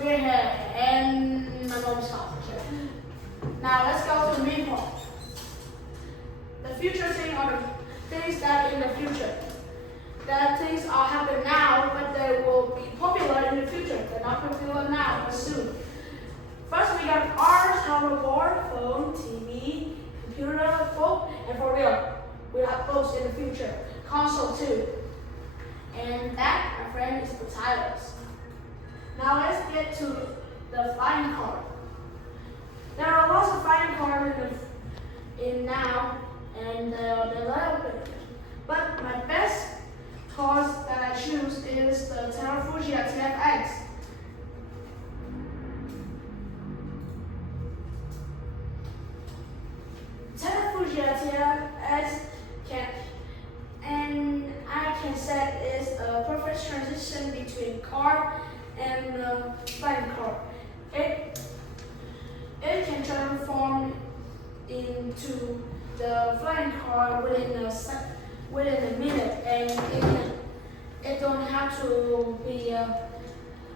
we're here, and my mom stopped. Now let's go to the main part. The future thing are the things that in the future. That things are happening now, but they will be popular in the future. They're not popular now, but soon. First, we got cars, hoverboard, phone, TV, computer, boat, and for real, we'll have boats in the future. Console too. And that, my friend, is the tires. Now let's get to the flying car. There are lots of flying cars in now, and they're developing. But my best cars that I choose is the Terrafugia TFX. Terrafugia TFX I can say is a perfect transition between car and flying car. It can transform into the flying car within a minute, and it don't have to be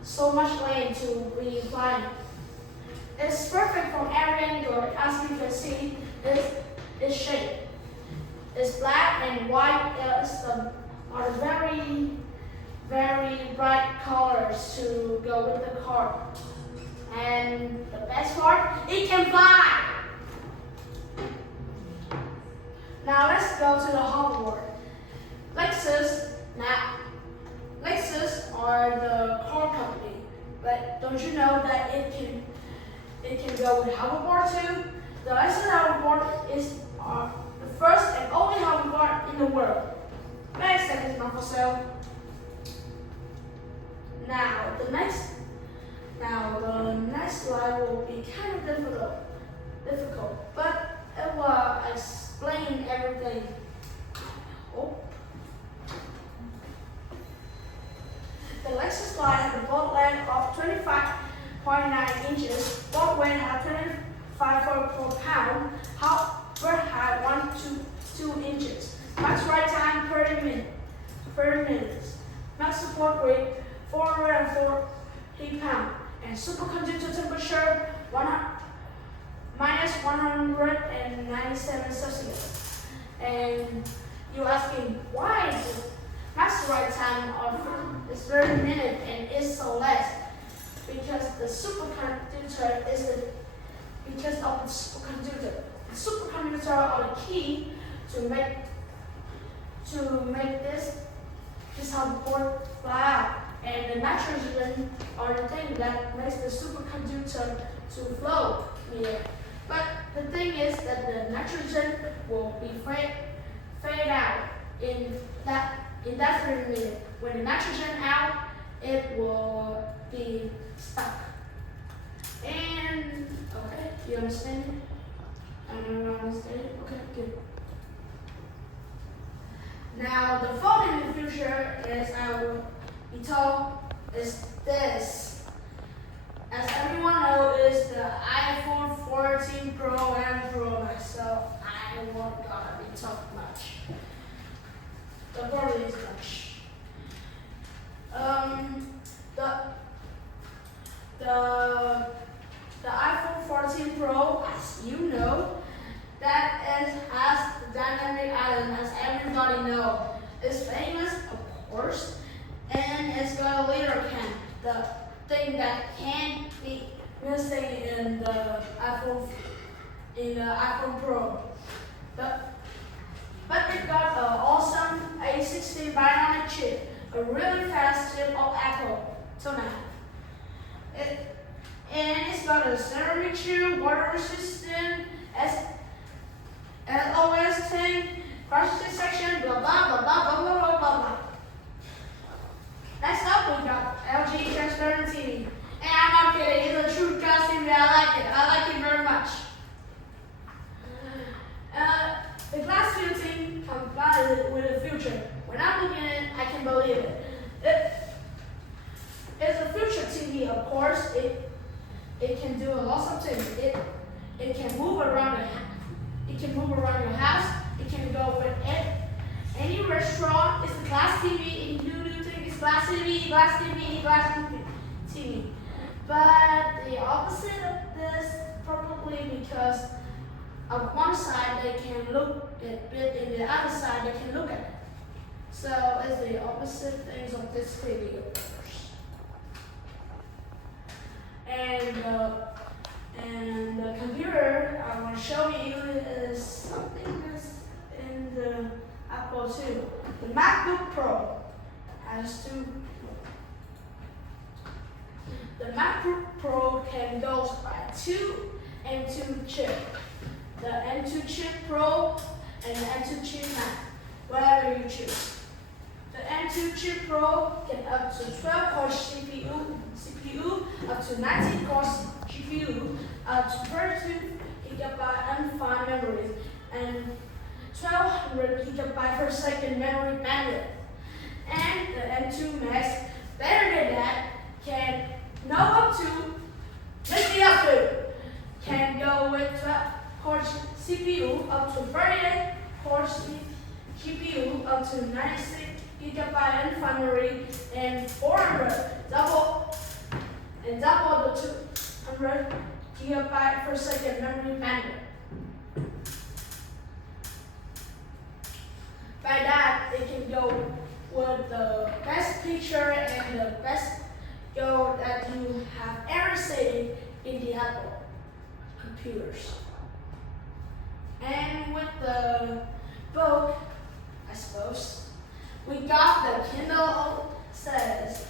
so much lane to be flying. It's perfect from every angle. As you can see, its shape. It's black and white. Are very, very bright colors to go with the car. And the best part, it can fly. Now let's go to the hoverboard. Lexus are the car company, but don't you know that it can go with hoverboard too? The Lexus hoverboard is the first and only hoverboard in the world. Next step is not for sale. Now the next slide will be kind of difficult, but it will explain everything. Oh. The Lexus slide has a boat length of 25.9 inches, boat weight has 25.4 pounds, hover height 1 to 2 inches, max ride time 30 minutes, max support weight 440 pounds, and superconductor temperature minus 197 Celsius. And you're asking why the max ride time is 30 minutes and is so less? Because the superconductor because of the superconductor. The superconductor are the key to make this hoverboard fly out, and the nitrogen are the thing that makes the superconductor to float in the air. But the thing is that the nitrogen will be fade out in that 30 minutes. When the nitrogen out, it will be stuck. And okay, you understand it? I don't understand it. Okay, good. Now the phone in the future, as I will be told, is this. As everyone knows, is the iPhone 14 Pro and Pro Max. So I won't gonna be talking much. The probably is much. The iPhone 14 Pro, as you know, that has the dynamic island, as everybody knows. It's famous, of course, and it's got a leader cam, the thing that can't be missing in the iPhone Pro. But it got an awesome A16 Bionic chip, a really fast chip of Apple till now. And it's got a ceramic shield, water resistant, LOS thing, crash detection, blah blah blah blah blah blah blah blah. Next up, we got LG transparent TV. And I'm not kidding, it's a true glass TV. I like it very much. The glass filtering complies with the future. When I'm looking at it, I can believe it. It's a future TV, of course. It can do a lot of things. It can move around your house. It can go with any restaurant. It's a glass TV. New thing is glass TV. But the opposite of this, probably because on one side they can look at it, and the other side they can look at it. So it's the opposite things of this video. And the computer I want to show you is something that's in the Apple II. The MacBook Pro has two. The MacBook Pro can go by 2 M2 chip. The M2 chip Pro and the M2 chip Max, whatever you choose. The M2 chip Pro can up to 12 core CPU, up to 19 core GPU, up to 32 GB undefined memory, and 1200 GB per second memory bandwidth. And the M2 Max, better than that, can can go with 12 core CPU up to 38 core GPU up to 96 GB undefined memory and 400 double the 200 GB per second memory bandwidth. By that, it can go with the best picture and the best go that you have ever seen in the Apple computers. And with the book, I suppose, we got the Kindle says.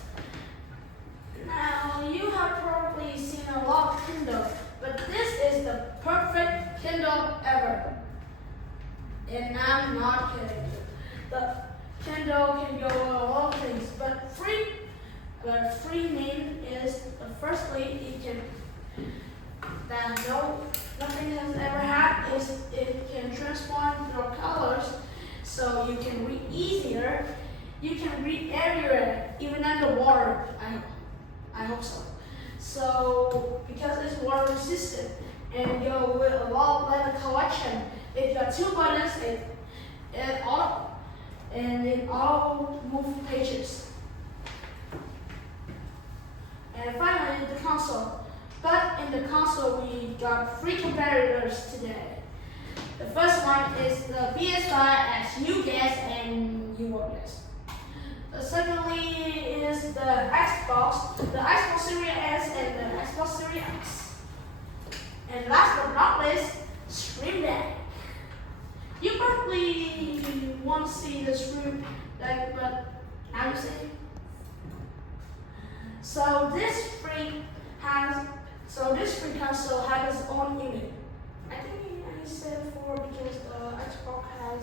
Now, you have probably seen a lot of Kindle, but this is the perfect Kindle ever. And I'm not kidding. The Kindle can go with a lot of things, but free name is the firstly it can nothing has ever had is it can transform your colors so you can read easier. You can read everywhere, even underwater. I hope so. So because it's water resistant and go with a lot of letter collection, it got 2 buttons and it all move pages. And finally, the console. But in the console, we got 3 competitors today. The first one is the PS5, as you guess and you will guess. The secondly is the Xbox Series S and the Xbox Series X. And last but not least, Stream Deck. You probably won't see the Stream Deck, but I'm saying. So this free console has its own unit. I think I said 4 because the Xbox has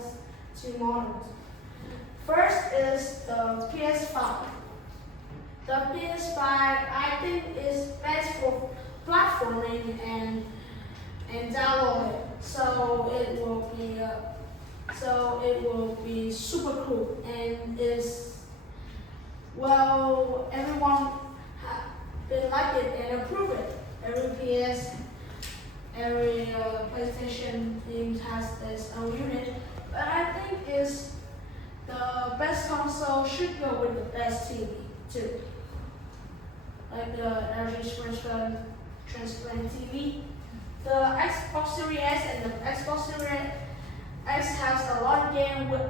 2 models. First is the PS5. The PS5 I think is best for platforming and downloading. So it will be super cool and everyone been like it and approve it. Every PlayStation team has its own unit, but I think the best console should go with the best TV too, like the LG Transplant TV. The Xbox Series S and the Xbox Series X has a lot of games with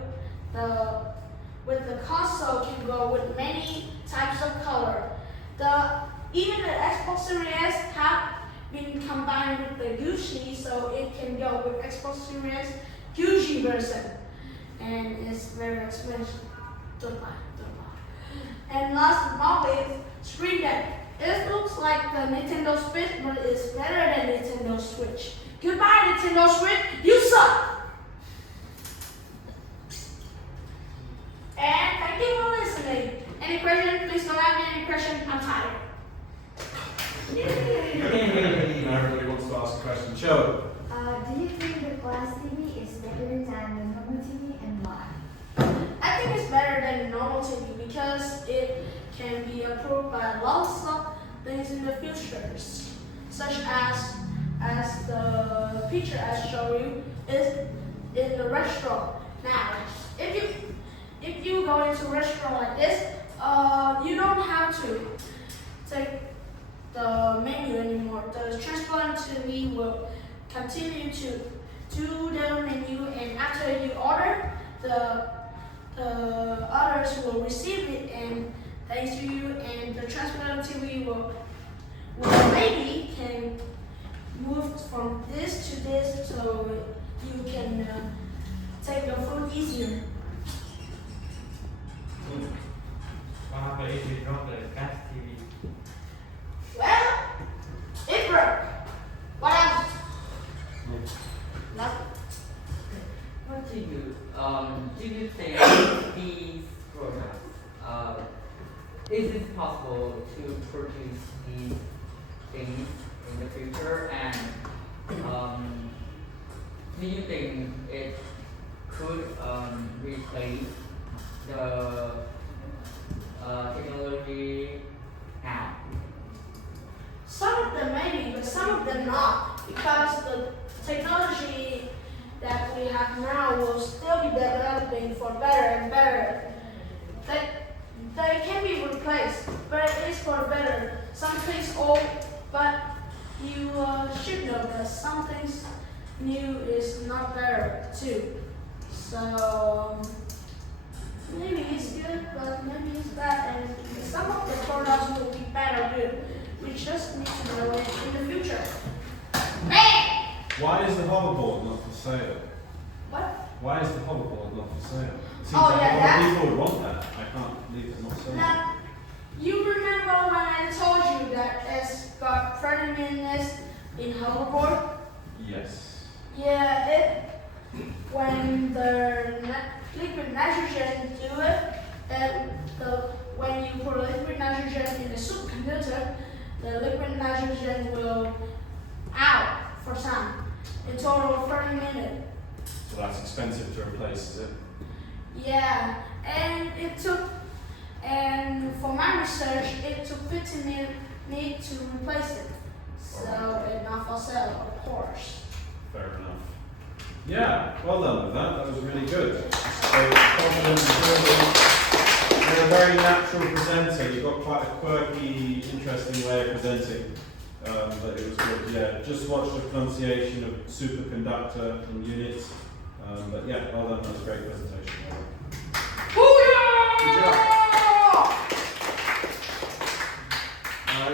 the console can go with many types of color. Even the Xbox Series S have been combined with the Gucci, so it can go with Xbox Series S Gucci version, and it's very expensive. Don't buy. And last but not least, Stream Deck. It looks like the Nintendo Switch, but it's better than Nintendo Switch. Goodbye, Nintendo Switch. You suck. And thank you for listening. Any question? Please don't have any question. I'm tired. Everybody wants to ask a question. Show. Do you think the glass TV is better than the normal TV and why? I think it's better than the normal TV because it can be approved by lots of things in the future, such as the picture I show you is in the restaurant. Now, if you go into a restaurant like this, you don't have to take the TV will continue to do the menu, and after you order, the others will receive it and thanks to you, and the transparent TV will maybe can move from this to this so you can take your food easier. What if you drop the gas TV? Well, it broke. What else? Nothing. What do you think these products, is it possible to produce these things in the future, and do you think it could replace the technology now? Some of them maybe, but some of them not, because the technology that we have now will still be developing for better and better. They can be replaced, but it is for better. Some things old, but you should know that some things new is not better too. So maybe it's good, but maybe it's bad, and some of the products will be bad or good. We just need to know it in the future. Man! Why is the hoverboard not for sale? What? Why is the hoverboard not for sale? It seems Oh, like yeah, a lot that's- of people would want that. I can't believe it's not selling. Now, you remember when I told you that it's got 30 minutes in hoverboard? Yes. Yeah, when the liquid nitrogen do it, when you put liquid nitrogen in the superconductor, the liquid nitrogen will out for some. In total 30 minutes. So that's expensive to replace, is it? Yeah, and for my research, it took 15 minutes to replace it. So it's not for sale, of course. Fair enough. Yeah, well done with that. That was really good. So confident and you're a very natural presenter. You've got quite a quirky, interesting way of presenting. But it was good. Yeah, just watch the pronunciation of superconductor and units. But yeah, well done. That was a great presentation. Booyah! Good job. Yeah.